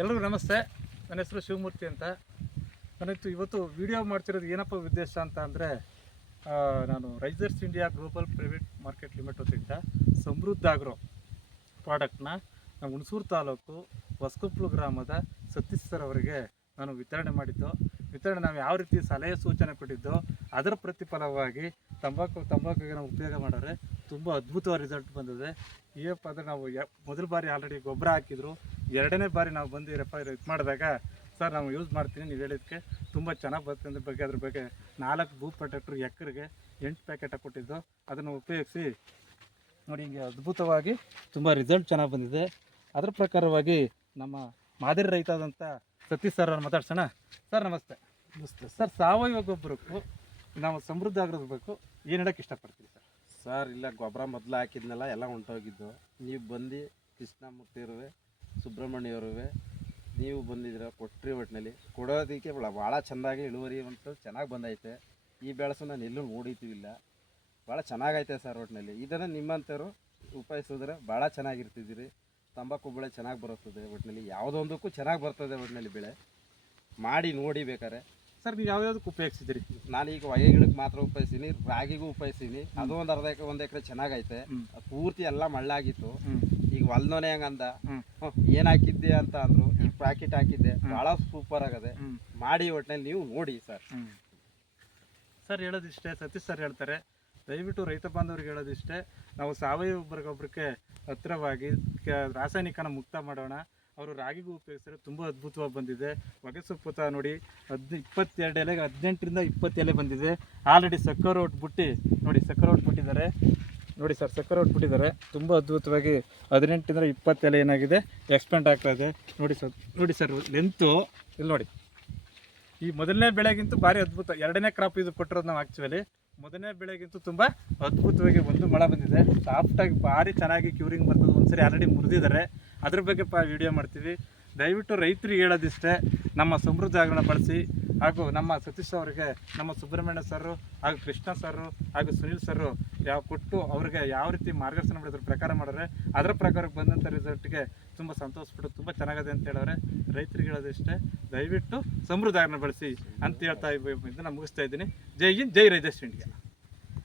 ಎಲ್ಲರಿಗೂ ನಮಸ್ತೆ ನನ್ನ ಹೆಸರು ಶಿವಮೂರ್ತಿ ಅಂತ ನನಗಿತ್ತು ಇವತ್ತು ವಿಡಿಯೋ ಮಾಡ್ತಿರೋದು ಏನಪ್ಪ ಉದ್ದೇಶ ಅಂತ ಅಂದರೆ ನಾನು risers India global private market limited ಇಂದ ಸಮೃದ್ಧ ಆಗ್ರೋ ಪ್ರಾಡಕ್ಟ್ನ ನಮ್ಮ ಹುಣಸೂರು ತಾಲೂಕು ಹೊಸಕೊಪ್ಪಲು ಗ್ರಾಮದ ಸತೀಶ್ ಸರ್ ಅವರಿಗೆ ನಾನು ವಿತರಣೆ ಮಾಡಿದ್ದು ವಿತರಣೆ ನಾವು ಯಾವ ರೀತಿ ಸಲಹೆ ಸೂಚನೆ ಕೊಟ್ಟಿದ್ದೋ ಅದರ ಪ್ರತಿಫಲವಾಗಿ ತಂಬಾಕು ತಂಬಾಕಿಗೆ ನಾವು ಉಪಯೋಗ ಮಾಡಿದ್ರೆ ತುಂಬ ಅದ್ಭುತವಾದ ರಿಸಲ್ಟ್ ಬಂದಿದೆ ಏನಪ್ಪ ಅಂದರೆ ನಾವು ಮೊದಲ ಬಾರಿ ಆಲ್ರೆಡಿ ಗೊಬ್ಬರ ಹಾಕಿದ್ರು ಎರಡನೇ ಬಾರಿ ನಾವು ಬಂದು ರೆಫರ್ ಇದು ಮಾಡಿದಾಗ ಸರ್ ನಾವು ಯೂಸ್ ಮಾಡ್ತೀನಿ ನೀವು ಹೇಳಿದಕ್ಕೆ ತುಂಬ ಚೆನ್ನಾಗಿ ಬರುತ್ತೆ ಅದ್ರ ಬಗ್ಗೆ ಅದ್ರ ಬಗ್ಗೆ ನಾಲ್ಕು ಭೂ ಪ್ರೊಟೆಕ್ಟ್ರ್ ಎಕರೆಗೆ ಎಂಟು ಪ್ಯಾಕೆಟ್ ಕೊಟ್ಟಿದ್ದು ಅದನ್ನು ಉಪಯೋಗಿಸಿ ನೋಡಿ ಹಿಂಗೆ ಅದ್ಭುತವಾಗಿ ತುಂಬ ರಿಸಲ್ಟ್ ಚೆನ್ನಾಗಿ ಬಂದಿದೆ ಅದರ ಪ್ರಕಾರವಾಗಿ ನಮ್ಮ ಮಾದರಿ ರೈತ ಆದಂಥ ಸತೀಶ್ ಸರ್ ಅವ್ರು ಮಾತಾಡ್ಸೋಣ ಸರ್ ನಮಸ್ತೆ ನಮಸ್ತೆ ಸರ್ ಸಾವಯವ ಗೊಬ್ಬರಕ್ಕೂ ನಾವು ಸಮೃದ್ಧ ಆಗಿರಬೇಕು ಏನು ಹೇಳೋಕ್ಕೆ ಇಷ್ಟಪಡ್ತೀವಿ ಸರ್ ಸರ್ ಇಲ್ಲ ಗೊಬ್ಬರ ಮೊದಲು ಹಾಕಿದ್ನೆಲ್ಲ ಎಲ್ಲ ಹೊಂಟೋಗಿದ್ದು ನೀವು ಬಂದು ಕೃಷ್ಣ ಇರುವೆ ಸುಬ್ರಹ್ಮಣ್ಯವರುವೆ ನೀವು ಬಂದಿದ್ದೀರ ಕೊಟ್ಟರಿ ಒಟ್ಟಿನಲ್ಲಿ ಕೊಡೋದಕ್ಕೆ ಭಾಳ ಚೆನ್ನಾಗಿ ಇಳುವರಿ ಅಂತ ಚೆನ್ನಾಗಿ ಬಂದೈತೆ ಈ ಬೆಳೆಸು ನಾನು ಎಲ್ಲೂ ನೋಡಿದ್ದೀವಿಲ್ಲ ಭಾಳ ಚೆನ್ನಾಗೈತೆ ಸರ್ ಒಟ್ಟಿನಲ್ಲಿ ಇದನ್ನು ನಿಮ್ಮಂಥವ್ರು ಉಪಯೋಗಿಸಿದ್ರೆ ಭಾಳ ಚೆನ್ನಾಗಿರ್ತಿದ್ದೀರಿ ತಂಬಾಕು ಬೆಳೆ ಚೆನ್ನಾಗಿ ಬರುತ್ತದೆ ಒಟ್ಟಿನಲ್ಲಿ ಯಾವುದೊಂದಕ್ಕೂ ಚೆನ್ನಾಗಿ ಬರ್ತದೆ ಒಟ್ಟಿನಲ್ಲಿ ಬೆಳೆ ಮಾಡಿ ನೋಡಿ ಬೇಕಾದ್ರೆ ಸರ್ ನೀವು ಯಾವ್ದಾವ್ದಕ್ಕೆ ಉಪಯೋಗಿಸಿದ್ರಿ ನಾನು ಈಗ ಒಯ ಗಿಡಕ್ಕೆ ಮಾತ್ರ ಉಪಯೋಗಿಸಿನಿ ರಾಗಿಗೂ ಉಪಯೋಗಿಸಿನಿ ಅದು ಒಂದು ಅರ್ಧ ಎಕರೆ ಒಂದು ಎಕರೆ ಚೆನ್ನಾಗೈತೆ ಪೂರ್ತಿ ಎಲ್ಲ ಮಳ್ಳಾಗಿತ್ತು ಈಗ ಹೊಲ್ದೋನೆ ಹಂಗಂದ ಏನ್ ಹಾಕಿದ್ದೆ ಅಂತ ಅಂದ್ರು ಈಗ ಪ್ಯಾಕೆಟ್ ಹಾಕಿದ್ದೆ ಭಾಳ ಸೂಪರ್ ಆಗದೆ ಮಾಡಿ ಒಟ್ಟಿನಲ್ಲಿ ನೀವು ನೋಡಿ ಸರ್ ಸರ್ ಹೇಳೋದಿಷ್ಟೇ ಸತೀಶ್ ಸರ್ ಹೇಳ್ತಾರೆ ದಯವಿಟ್ಟು ರೈತ ಬಾಂಧವ್ರಿಗೆ ಹೇಳೋದಿಷ್ಟೇ ನಾವು ಸಾವಯವ ಗೊಬ್ಬರಕ್ಕೆ ಹತ್ತಿರವಾಗಿ ರಾಸಾಯನಿಕನ ಮುಕ್ತ ಮಾಡೋಣ ಅವರು ರಾಗಿಗೂ ಉಪಯೋಗಿಸ್ತಾರೆ ತುಂಬ ಅದ್ಭುತವಾಗಿ ಬಂದಿದೆ ಸೊಪ್ಪು ತ ನೋಡಿ ಹದ್ ಇಪ್ಪತ್ತೆರಡು ಎಲೆಗೆ ಹದಿನೆಂಟರಿಂದ ಇಪ್ಪತ್ತು ಎಲೆ ಬಂದಿದೆ ಆಲ್ರೆಡಿ ಸಕ್ಕರೆ ಬಿಟ್ಟು ನೋಡಿ ಸಕ್ಕರೆ ಬಿಟ್ಟಿದ್ದಾರೆ ನೋಡಿ ಸರ್ ಸಕ್ಕರೆ ಬಿಟ್ಟಿದ್ದಾರೆ ತುಂಬ ಅದ್ಭುತವಾಗಿ ಹದಿನೆಂಟರಿಂದ ಇಪ್ಪತ್ತು ಎಲೆ ಏನಾಗಿದೆ ಎಕ್ಸ್ಪೆಂಡ್ ಆಗ್ತಾ ಇದೆ ನೋಡಿ ಸರ್ ನೋಡಿ ಸರ್ ಲೆಂತು ಇಲ್ಲಿ ನೋಡಿ ಈ ಮೊದಲನೇ ಬೆಳೆಗಿಂತೂ ಭಾರಿ ಅದ್ಭುತ ಎರಡನೇ ಕ್ರಾಪ್ ಇದು ಕೊಟ್ಟಿರೋದು ನಾವು ಆ್ಯಕ್ಚುಲಿ ಮೊದಲನೇ ಬೆಳೆಗಿಂತೂ ತುಂಬ ಅದ್ಭುತವಾಗಿ ಒಂದು ಮಳೆ ಬಂದಿದೆ ಸಾಫ್ಟಾಗಿ ಭಾರಿ ಚೆನ್ನಾಗಿ ಕ್ಯೂರಿಂಗ್ ಬರ್ತದೆ ಒಂದ್ಸರಿ ಆಲ್ರೆಡಿ ಮುರಿದಿದ್ದಾರೆ ಅದ್ರ ಬಗ್ಗೆ ಪ ವಿಡಿಯೋ ಮಾಡ್ತೀವಿ ದಯವಿಟ್ಟು ರೈತರಿಗೆ ಹೇಳೋದಿಷ್ಟೇ ನಮ್ಮ ಸಮೃದ್ಧ ಜಾಗರಣ ಬಳಸಿ ಹಾಗೂ ನಮ್ಮ ಸತೀಶ್ ಅವರಿಗೆ ನಮ್ಮ ಸುಬ್ರಹ್ಮಣ್ಯ ಸರು ಹಾಗೂ ಕೃಷ್ಣ ಸರು ಹಾಗೂ ಸುನೀಲ್ ಸರ್ ಯಾವ ಕೊಟ್ಟು ಅವ್ರಿಗೆ ಯಾವ ರೀತಿ ಮಾರ್ಗದರ್ಶನ ಮಾಡಿದ್ರ ಪ್ರಕಾರ ಮಾಡಿದ್ರೆ ಅದರ ಪ್ರಕಾರ ಬಂದಂಥ ರಿಸಲ್ಟ್ಗೆ ತುಂಬ ಸಂತೋಷಪಟ್ಟು ತುಂಬ ಚೆನ್ನಾಗಿದೆ ಅಂತ ಹೇಳೋರೆ ರೈತರಿಗೆ ಹೇಳೋದಿಷ್ಟೇ ದಯವಿಟ್ಟು ಸಮೃದ್ಧ ಜಾಗರಣ ಬಳಸಿ ಅಂತ ಹೇಳ್ತಾ ಇದನ್ನು ಮುಗಿಸ್ತಾ ಇದ್ದೀನಿ ಜೈ ಹಿಂದ್ ಜೈ ರೈತ